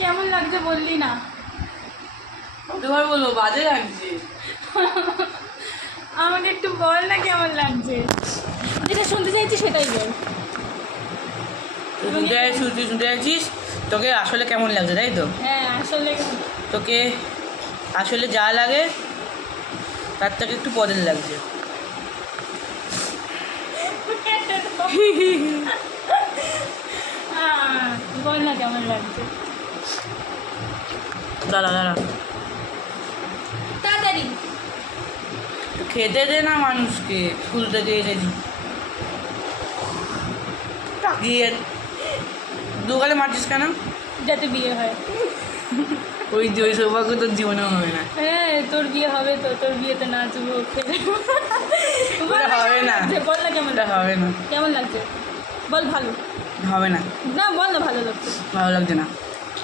কেমন লাগছে বললি না? কতবার বলবো, বাজে লাগছে। আমাকে একটু বল না কেমন লাগছে, যেটা শুনতে চাইছি সেটাই বল। শুনতে চাইছিস তোকে আসলে কেমন লাগছে, তাই তো? হ্যাঁ আসলে তোকে আসলে যা লাগে তার থেকে একটু বদল লাগছে। বল না কেমন লাগছে, দাঁড়া তাড়াতাড়ি। খেতে দে না মানুষকে, স্কুল থেকে এসেছি। তাকিয়ে দোকানে মারছিস কেন? যাতে বিয়ে হয়। ওই সৌভাগ্য তোর জীবনেও হবে না। হ্যাঁ তোর বিয়ে হবে তো, তোর বিয়েতে নাচবো খেলে। হবে না, বল না কেমন হবে না। কেমন লাগছে বল। ভালো হবে না, না বল না ভালো লাগছে। ভালো লাগছে না।